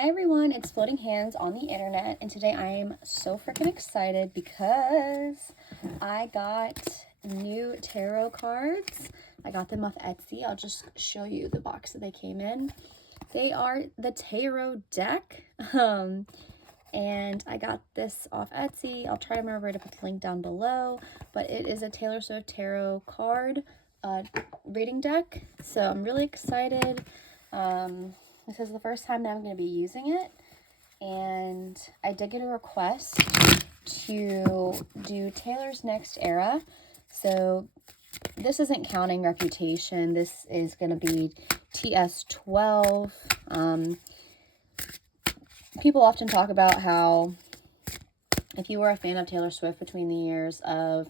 Hi everyone, it's Floating Hands on the internet, and today I am so freaking excited because I got new tarot cards. I got them off Etsy. I'll just show you the box that they came in. They are the tarot deck, and I got this off Etsy. I'll try to remember to put the link down below, but it is a Taylor Swift tarot card reading deck, so I'm really excited. This is the first time that I'm going to be using it, and I did get a request to do Taylor's Next Era, so this isn't counting Reputation. This is going to be TS12. People often talk about how if you were a fan of Taylor Swift between the years of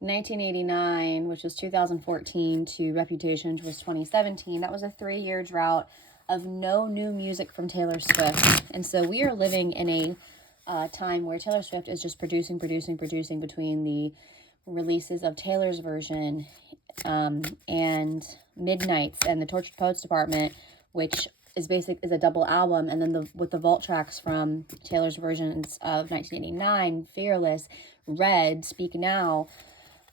1989, which was 2014, to Reputation, which was 2017, that was a 3-year drought of no new music from Taylor Swift. And so we are living in a time where Taylor Swift is just producing between the releases of Taylor's version and Midnights and the Tortured Poets Department, which is a double album, and then with the vault tracks from Taylor's versions of 1989, Fearless, Red, Speak Now.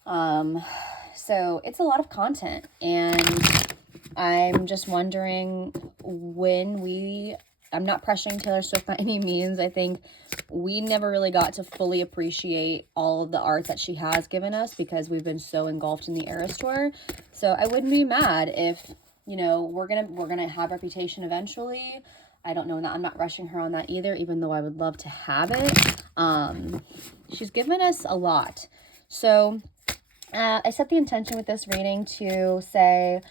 So it's a lot of content, and I'm just wondering I'm not pressuring Taylor Swift by any means. I think we never really got to fully appreciate all of the art that she has given us because we've been so engulfed in the Eras Tour. So I wouldn't be mad if, you know, we're gonna have Reputation eventually. I don't know, I'm not rushing her on that either, even though I would love to have it. She's given us a lot. So I set the intention with this reading to say,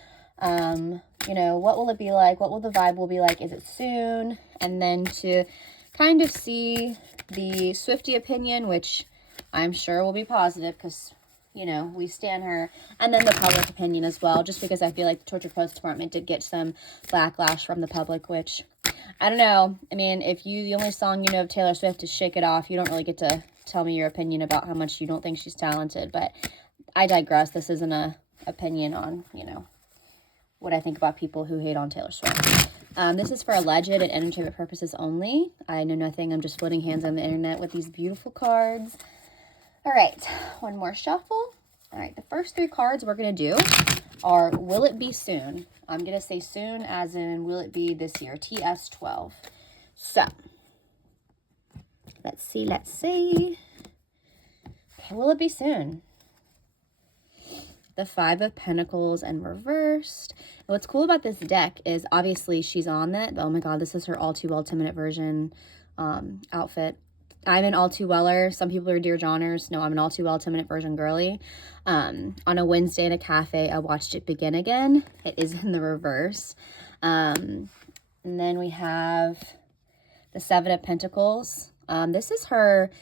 you know, what will it be like? What will the vibe will be like? Is it soon? And then to kind of see the Swiftie opinion, which I'm sure will be positive because, you know, we stan her. And then the public opinion as well, just because I feel like the Tortured Poets Department did get some backlash from the public, which, I don't know. I mean, if the only song you know of Taylor Swift is Shake It Off, you don't really get to tell me your opinion about how much you don't think she's talented. But I digress. This isn't a opinion on, you know, what I think about people who hate on Taylor Swift. This is for alleged and entertainment purposes only. I know nothing. I'm just floating hands on the internet with these beautiful cards. All right, one more shuffle. All right, the first 3 cards we're going to do are Will It Be Soon? I'm going to say soon as in will it be this year, TS12. So, let's see. Okay, will it be soon? The 5 of Pentacles and reversed. And what's cool about this deck is obviously she's on that. Oh my god, this is her All Too Well 10-minute version outfit. I'm an All Too Weller. Some people are Dear Johners. No, I'm an All Too Well 10-minute version girly. On a Wednesday in a cafe, I watched it begin again. It is in the reverse. And then we have the 7 of Pentacles. This is her...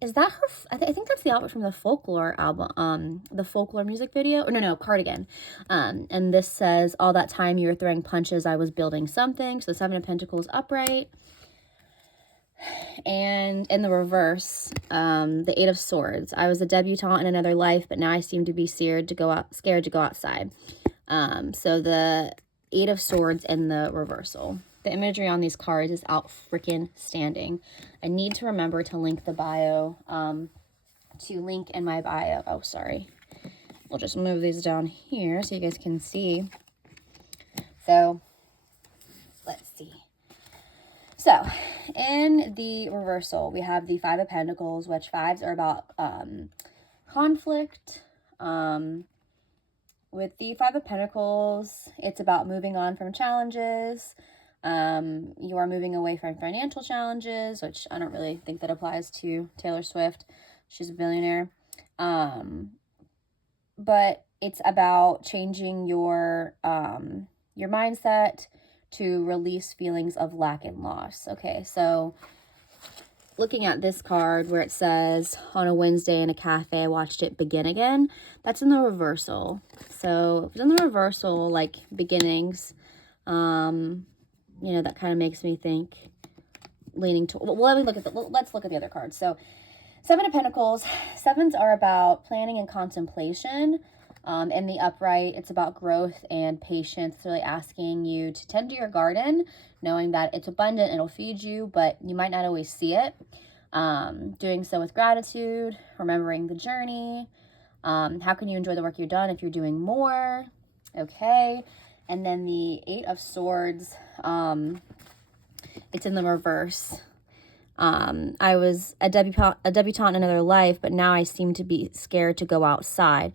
Is that her? I think that's the outfit from the Folklore album, the Folklore music video. Or no, Cardigan. And this says, all that time you were throwing punches, I was building something. So the 7 of Pentacles upright. And in the reverse, the 8 of Swords. I was a debutante in another life, but now I seem to be scared to go outside. So the 8 of Swords in the reversal. The imagery on these cards is out freaking standing. I need to remember to link the bio, to link in my bio. Oh, sorry. We'll just move these down here so you guys can see. So, let's see. So, in the reversal, we have the 5 of Pentacles, which 5s are about conflict. With the 5 of Pentacles, it's about moving on from challenges. You are moving away from financial challenges, which I don't really think that applies to Taylor Swift. She's a billionaire. But it's about changing your mindset to release feelings of lack and loss. Okay, so looking at this card where it says, on a Wednesday in a cafe, I watched it begin again. That's in the reversal. So if it's in the reversal, like beginnings, you know, that kind of makes me think leaning to, well, let's look at the other cards. So 7 of Pentacles. 7s are about planning and contemplation. In the upright, it's about growth and patience. It's really asking you to tend to your garden, knowing that it's abundant, it'll feed you, but you might not always see it. Doing so with gratitude, remembering the journey. How can you enjoy the work you've done if you're doing more? Okay. And then the Eight of Swords, it's in the reverse. I was a debutante in another life, but now I seem to be scared to go outside.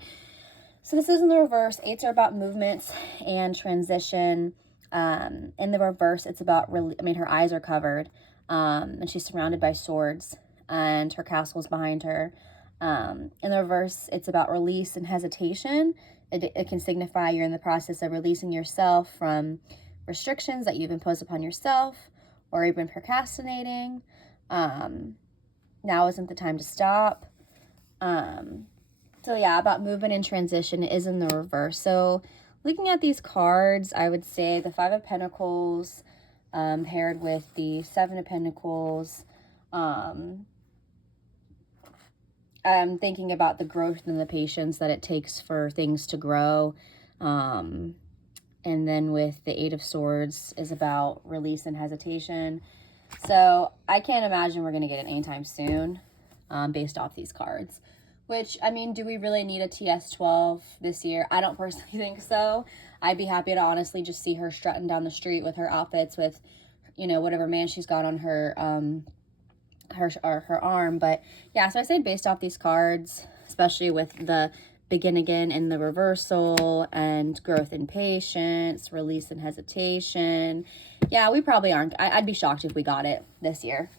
So this is in the reverse. Eights are about movements and transition. In the reverse, it's about, her eyes are covered, and she's surrounded by swords, and her castle is behind her. In the reverse, it's about release and hesitation. It can signify you're in the process of releasing yourself from restrictions that you've imposed upon yourself, or you've been procrastinating. Now isn't the time to stop. So yeah, about movement and transition is in the reverse. So looking at these cards, I would say the Five of Pentacles paired with the Seven of Pentacles. I'm thinking about the growth and the patience that it takes for things to grow. And then with the Eight of Swords is about release and hesitation. So I can't imagine we're going to get it anytime soon based off these cards. Which, I mean, do we really need a TS12 this year? I don't personally think so. I'd be happy to honestly just see her strutting down the street with her outfits with, you know, whatever man she's got on her arm. But yeah, so I say based off these cards, especially with the begin again in the reversal and growth and patience, release and hesitation. Yeah, we probably aren't. I'd be shocked if we got it this year.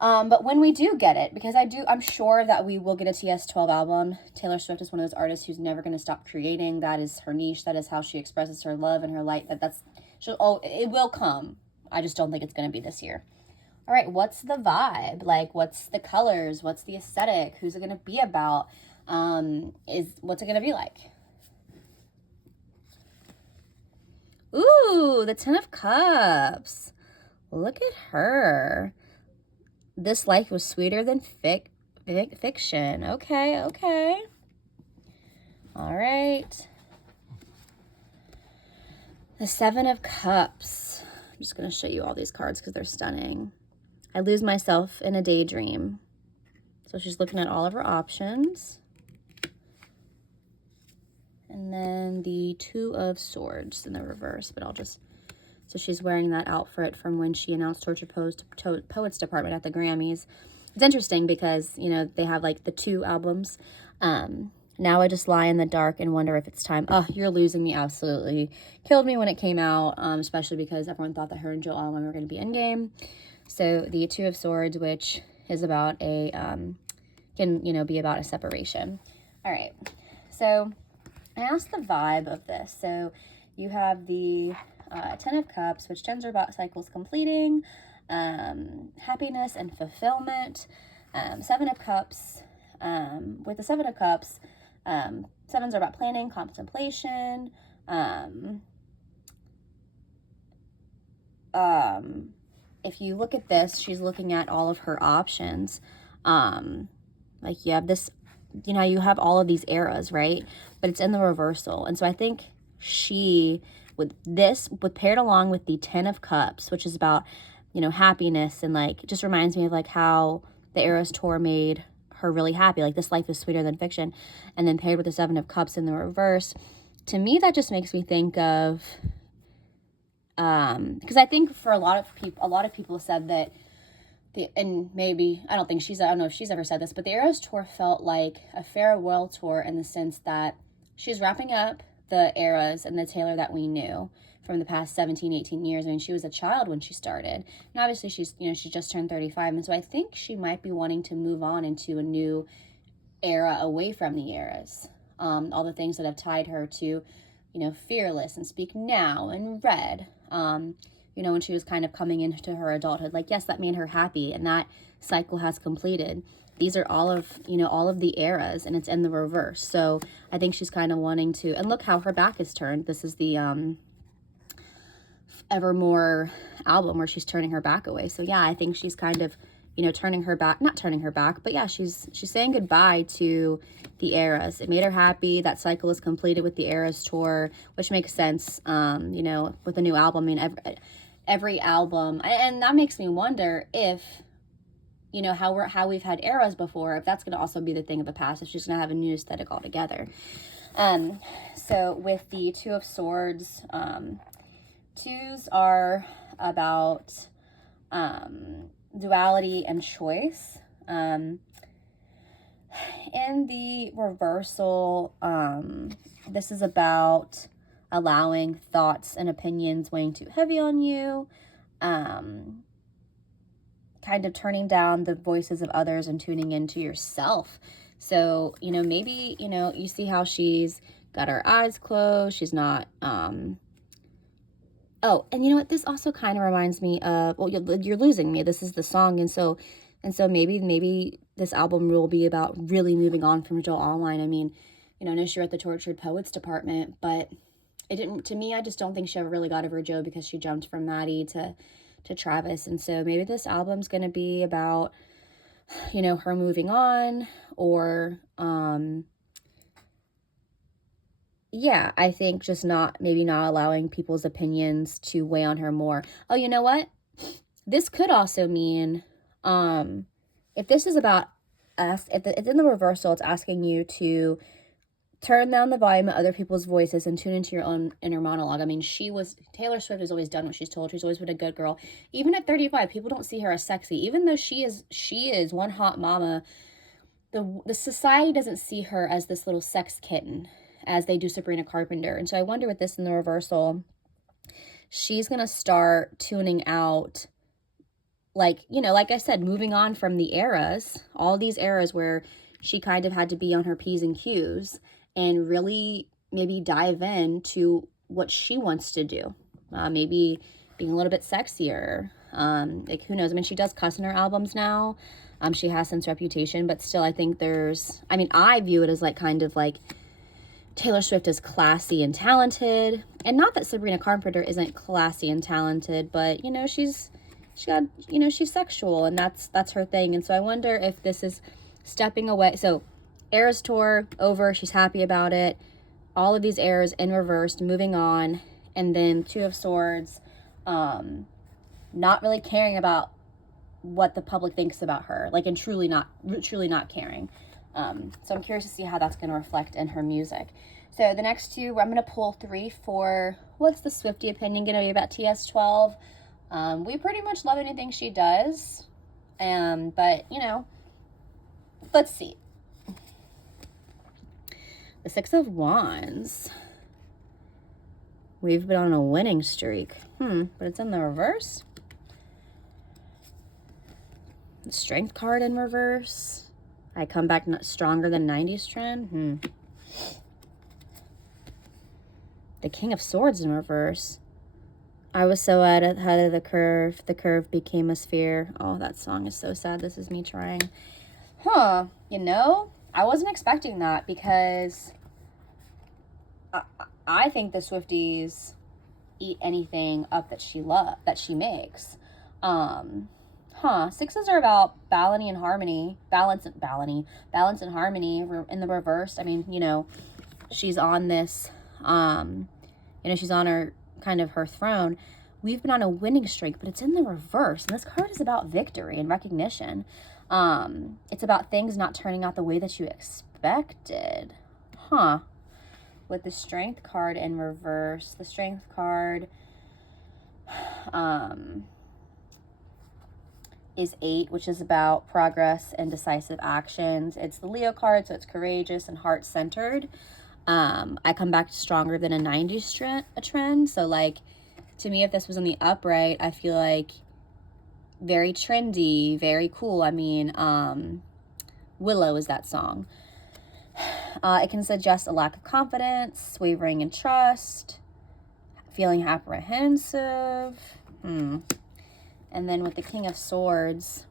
But when we do get it, because I'm sure that we will get a TS12 album. Taylor Swift is one of those artists who's never going to stop creating. That is her niche. That is how she expresses her love and her light. It will come. I just don't think it's going to be this year. All right, what's the vibe? Like, what's the colors? What's the aesthetic? Who's it going to be about? What's it going to be like? Ooh, the Ten of Cups. Look at her. This life was sweeter than fiction. Okay, okay. All right. The Seven of Cups. I'm just going to show you all these cards because they're stunning. I lose myself in a daydream. So she's looking at all of her options. And then the Two of Swords in the reverse, but so she's wearing that outfit from when she announced Torture Poets Department at the Grammys. It's interesting because, you know, they have like the two albums. Now I just lie in the dark and wonder if it's time. Oh, You're Losing Me absolutely killed me when it came out, especially because everyone thought that her and Joel Alwyn were going to be in game. So the Two of Swords, which is about can, you know, be about a separation. All right. So I asked the vibe of this. So you have the Ten of Cups, which tends are about cycles completing, happiness and fulfillment. Seven of Cups, with the Seven of Cups, sevens are about planning, contemplation. If you look at this, she's looking at all of her options. Like you have this, you know, you have all of these eras, right? But it's in the reversal. And so I think with paired along with the Ten of Cups, which is about, you know, happiness, and like, just reminds me of like how the Eras tour made her really happy. Like, this life is sweeter than fiction. And then paired with the Seven of Cups in the reverse, to me, that just makes me think of, because I think for a lot of people said that and maybe, I don't know if she's ever said this, but the Eras tour felt like a farewell tour in the sense that she's wrapping up the eras and the Taylor that we knew from the past 17, 18 years. I mean, she was a child when she started. And obviously she just turned 35. And so I think she might be wanting to move on into a new era away from the eras. All the things that have tied her to, you know, Fearless and Speak Now and Red. You know, when she was kind of coming into her adulthood, like, yes, that made her happy and that cycle has completed. These are all of the eras, and it's in the reverse. So I think she's kind of wanting to, and look how her back is turned. This is the Evermore album where she's turning her back away. So yeah, I think she's kind of, you know, turning her back, not turning her back, but yeah, she's saying goodbye to the Eras. It made her happy. That cycle is completed with the Eras tour, which makes sense, you know, with the new album. I mean, every album, and that makes me wonder if, you know, how we've had eras before, if that's going to also be the thing of the past, if she's going to have a new aesthetic altogether. So with the Two of Swords, twos are about duality and choice. In the reversal, this is about allowing thoughts and opinions weighing too heavy on you, kind of turning down the voices of others and tuning into yourself. So, you know, maybe, you know, you see how she's got her eyes closed. She's not, oh, and you know what? This also kind of reminds me of, well, you're losing me. This is the song. And so maybe this album will be about really moving on from Joel Online. I mean, you know, I know she wrote the Tortured Poets department, but it didn't, to me, I just don't think she ever really got over Joe because she jumped from Maddie to Travis. And so maybe this album's going to be about, you know, her moving on, or yeah, I think just maybe not allowing people's opinions to weigh on her more. Oh, you know what? This could also mean, if this is about us, if it's in the reversal, it's asking you to turn down the volume of other people's voices and tune into your own inner monologue. I mean, Taylor Swift has always done what she's told. She's always been a good girl. Even at 35, people don't see her as sexy. Even though she is one hot mama, the society doesn't see her as this little sex kitten as they do Sabrina Carpenter. And so I wonder with this in the reversal, she's going to start tuning out, like, you know, like I said, moving on from the eras, all these eras where she kind of had to be on her P's and Q's, and really maybe dive into what she wants to do. Maybe being a little bit sexier. Like, who knows? I mean, she does cuss in her albums now. She has since Reputation, but still I think I view it as like kind of like Taylor Swift is classy and talented. And not that Sabrina Carpenter isn't classy and talented, but, you know, she's sexual, and that's her thing. And so I wonder if this is stepping away. So Eras tour over, she's happy about it. All of these eras in reverse, moving on. And then Two of Swords, not really caring about what the public thinks about her, like, and truly not caring. So I'm curious to see how that's going to reflect in her music. So the next two, I'm going to pull 3 for what's the Swiftie opinion going to be about TS12. We pretty much love anything she does, but, you know, let's see. The Six of Wands. We've been on a winning streak. But it's in the reverse. The Strength card in reverse. I come back stronger than 90s trend. The King of Swords in reverse. I was so ahead of the curve. The curve became a sphere. Oh, that song is so sad. This is me trying. You know, I wasn't expecting that, because I think the Swifties eat anything up that she makes. Sixes are about balance and harmony. Balance and harmony in the reverse. I mean, you know, she's on this, you know, she's on her throne. We've been on a winning streak, but it's in the reverse. And this card is about victory and recognition. It's about things not turning out the way that you expected. With the Strength card in reverse, the Strength card, is 8, which is about progress and decisive actions. It's the Leo card, so it's courageous and heart-centered. I come back stronger than a 90s trend. So, like, to me, if this was in the upright, I feel like very trendy, very cool. I mean, Willow is that song. It can suggest a lack of confidence, wavering in trust, feeling apprehensive. And then with the King of Swords,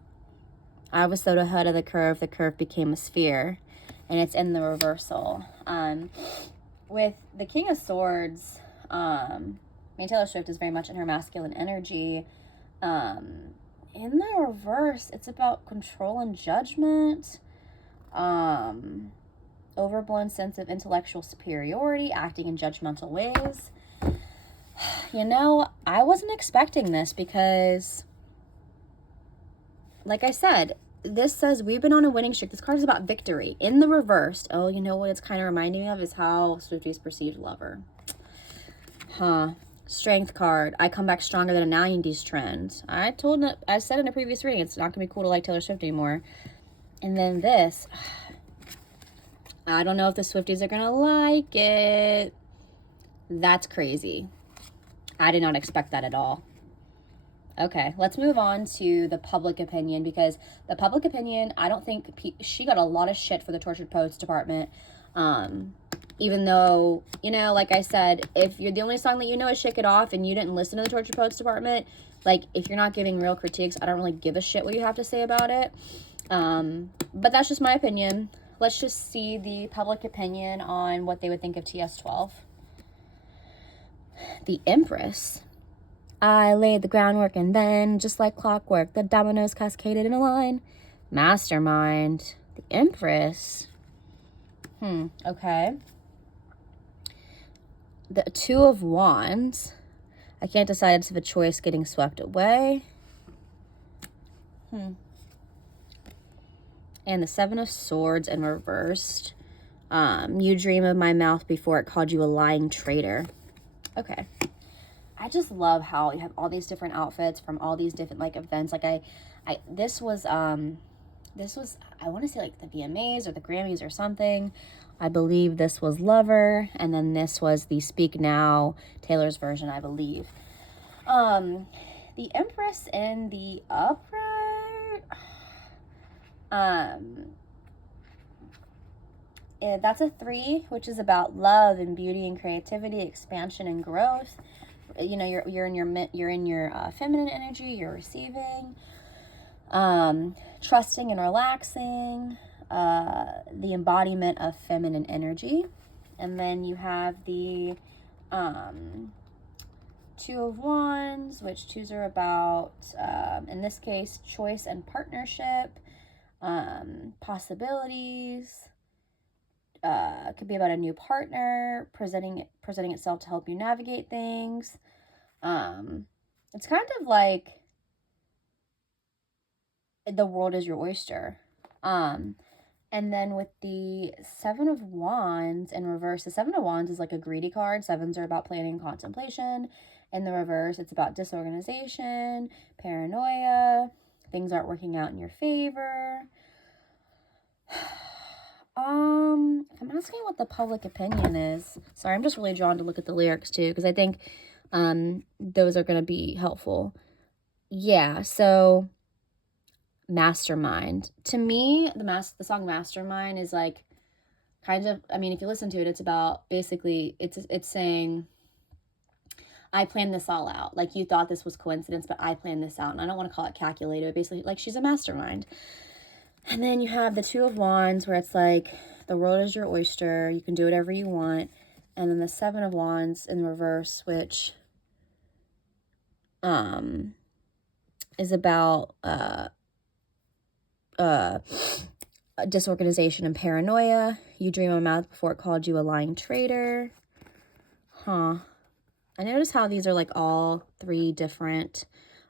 I was so ahead of the curve became a sphere. And it's in the reversal. With the King of Swords, I mean, Taylor Swift is very much in her masculine energy. And in the reverse, it's about control and judgment. Overblown sense of intellectual superiority, acting in judgmental ways. You know, I wasn't expecting this because, like I said, this says we've been on a winning streak. This card is about victory. In the reversed, oh, you know what it's kind of reminding me of is how Swifties perceived lover. Strength card. I come back stronger than a 90s trend. I said in a previous reading, it's not going to be cool to like Taylor Swift anymore. And then this, I don't know if the Swifties are going to like it. That's crazy. I did not expect that at all. Okay, let's move on to the public opinion, because the public opinion, I don't think she got a lot of shit for the Tortured Poets department. Even though, you know, like I said, if you're the only song that you know is Shake It Off and you didn't listen to the Tortured Poets department, like, if you're not giving real critiques, I don't really give a shit what you have to say about it. But that's just my opinion. Let's just see the public opinion on what they would think of TS12. The Empress. I laid the groundwork and then, just like clockwork, the dominoes cascaded in a line. Mastermind. The Empress. Okay. The Two of Wands. I can't decide if a choice getting swept away. And the Seven of Swords in reversed. You dream of my mouth before it called you a lying traitor. Okay. I just love how you have all these different outfits from all these different, like, events. Like, this was, I want to say, like, the VMAs or the Grammys or something. I believe this was Lover, and then this was the Speak Now, Taylor's version, I believe. The Empress in the upright, yeah, that's a 3, which is about love and beauty and creativity, expansion and growth. You know, you're in your feminine energy, you're receiving, trusting and relaxing, the embodiment of feminine energy. And then you have the Two of Wands, which twos are about, in this case, choice and partnership, possibilities. Could be about a new partner presenting itself to help you navigate things. It's kind of like the world is your oyster. And then with the Seven of Wands in reverse, the Seven of Wands is like a greedy card. Sevens are about planning and contemplation. In the reverse, it's about disorganization, paranoia, things aren't working out in your favor. If I'm asking what the public opinion is, sorry, I'm just really drawn to look at the lyrics too, because I think those are going to be helpful. Yeah, so Mastermind. To me, the song Mastermind is like kind of, I mean, if you listen to it, it's about basically, it's saying, I planned this all out. Like, you thought this was coincidence, but I planned this out. And I don't want to call it calculated, but basically, like, she's a mastermind. And then you have the Two of Wands, where it's like, the world is your oyster. You can do whatever you want. And then the Seven of Wands in reverse, which is about disorganization and paranoia. You dream of a mouth before it called you a lying traitor. I notice how these are like all 3 different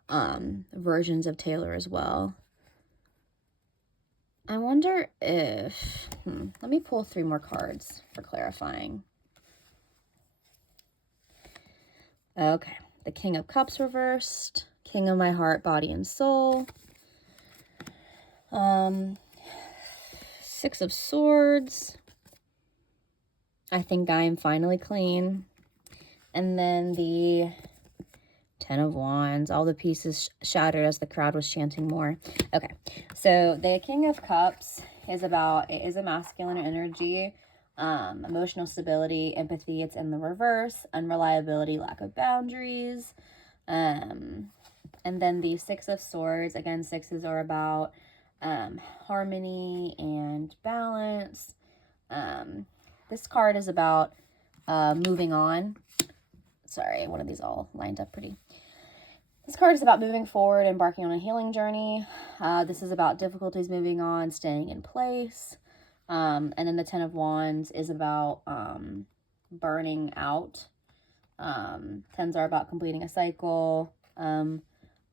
versions of Taylor as well. I wonder if, let me pull 3 more cards for clarifying. Okay, the King of Cups reversed, King of my heart, body, and soul. Six of Swords. I think I am finally clean. And then the Ten of Wands, all the pieces shattered as the crowd was chanting more. Okay, so the King of Cups is about, it is a masculine energy, emotional stability, empathy, it's in the reverse, unreliability, lack of boundaries. And then the Six of Swords, again, sixes are about harmony and balance. This card is about moving on. Sorry, one of these all lined up pretty. This card is about moving forward, embarking on a healing journey. This is about difficulties moving on, staying in place. And then the Ten of Wands is about burning out. Tens are about completing a cycle,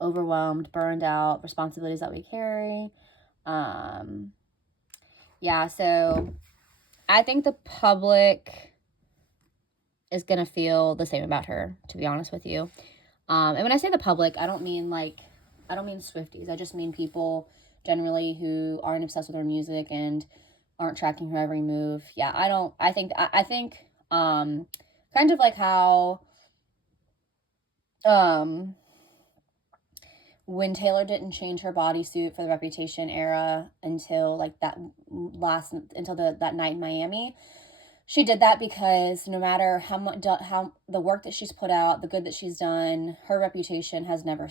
overwhelmed, burned out, responsibilities that we carry. Yeah, so I think the public is going to feel the same about her, to be honest with you. And when I say the public, I don't mean Swifties. I just mean people generally who aren't obsessed with her music and aren't tracking her every move. Yeah, I think kind of like how when Taylor didn't change her bodysuit for the Reputation era until like that night in Miami. She did that because no matter how the work that she's put out, the good that she's done, her reputation has never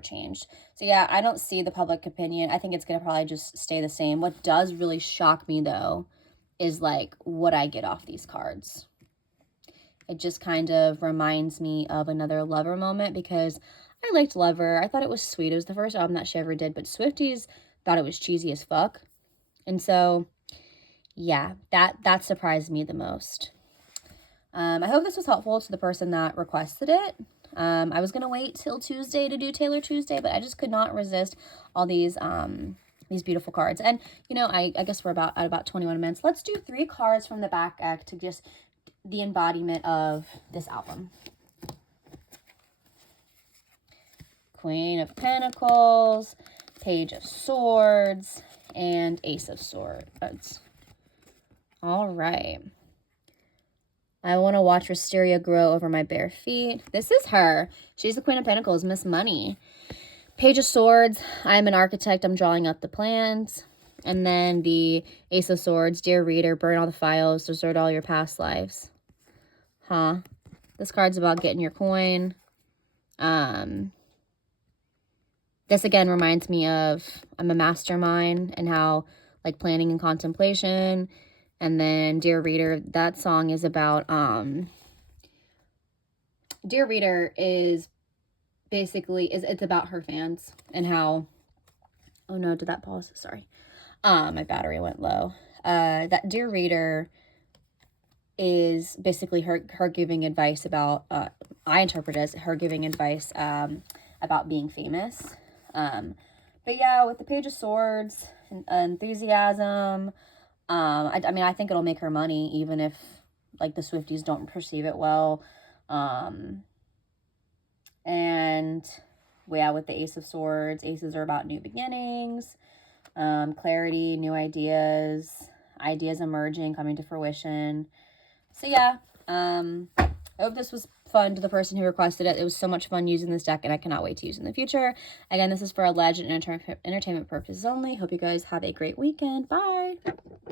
changed. So yeah, I don't see the public opinion. I think it's gonna probably just stay the same. What does really shock me though is like what I get off these cards. It just kind of reminds me of another Lover moment because I liked Lover. I thought it was sweet. It was the first album that she ever did, but Swifties thought it was cheesy as fuck. And so yeah, that surprised me the most. I hope this was helpful to the person that requested it. I was gonna wait till Tuesday to do Taylor Tuesday, but I just could not resist all these beautiful cards. And you know, I guess we're at about 21 minutes. Let's do 3 cards from the back deck to just the embodiment of this album. Queen of Pentacles, Page of Swords, and Ace of Swords. All right. I want to watch wisteria grow over my bare feet. This is her. She's the Queen of Pentacles, Miss Money. Page of Swords. I'm an architect. I'm drawing up the plans. And then the Ace of Swords. Dear reader, burn all the files. Desert all your past lives. Huh. This card's about getting your coin. This again reminds me of I'm a mastermind and how like planning and contemplation. And then Dear Reader, that song is about, Dear Reader is basically, it's about her fans and how, oh no, did that pause? Sorry. My battery went low. That Dear Reader is basically her giving advice about, I interpret it as her giving advice about being famous. But yeah, with the Page of Swords, enthusiasm, I mean, I think it'll make her money, even if, like, the Swifties don't perceive it well. And, yeah, with the Ace of Swords, aces are about new beginnings, clarity, new ideas emerging, coming to fruition. So, yeah, I hope this was fun to the person who requested it. It was so much fun using this deck, and I cannot wait to use it in the future. Again, this is for alleged and entertainment purposes only. Hope you guys have a great weekend. Bye!